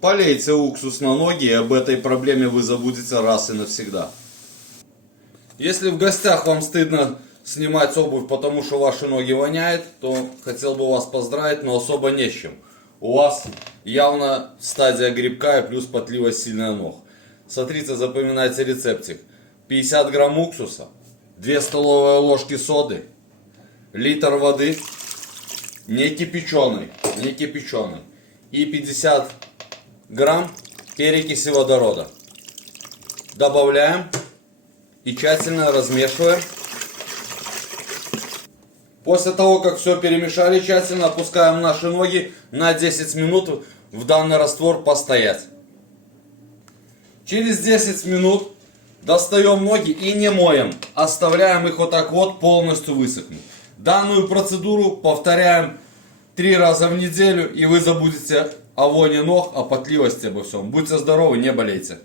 Полейте уксус на ноги, и об этой проблеме вы забудете раз и навсегда. Если в гостях вам стыдно снимать обувь, потому что ваши ноги воняют, то хотел бы вас поздравить, но особо не с чем. У вас явно стадия грибка и плюс потливость сильная ног. Смотрите, запоминайте рецептик. 50 грамм уксуса, 2 столовые ложки соды, литр воды, не кипяченый, и 50 грамм перекиси водорода. Добавляем и тщательно размешиваем. После того, как все перемешали, тщательно опускаем наши ноги на 10 минут в данный раствор постоять. Через 10 минут достаем ноги и не моем. Оставляем их вот так вот полностью высохнуть. Данную процедуру повторяем 3 раза в неделю, и вы забудете о воне ног, о потливости, обо всем. Будьте здоровы, не болейте.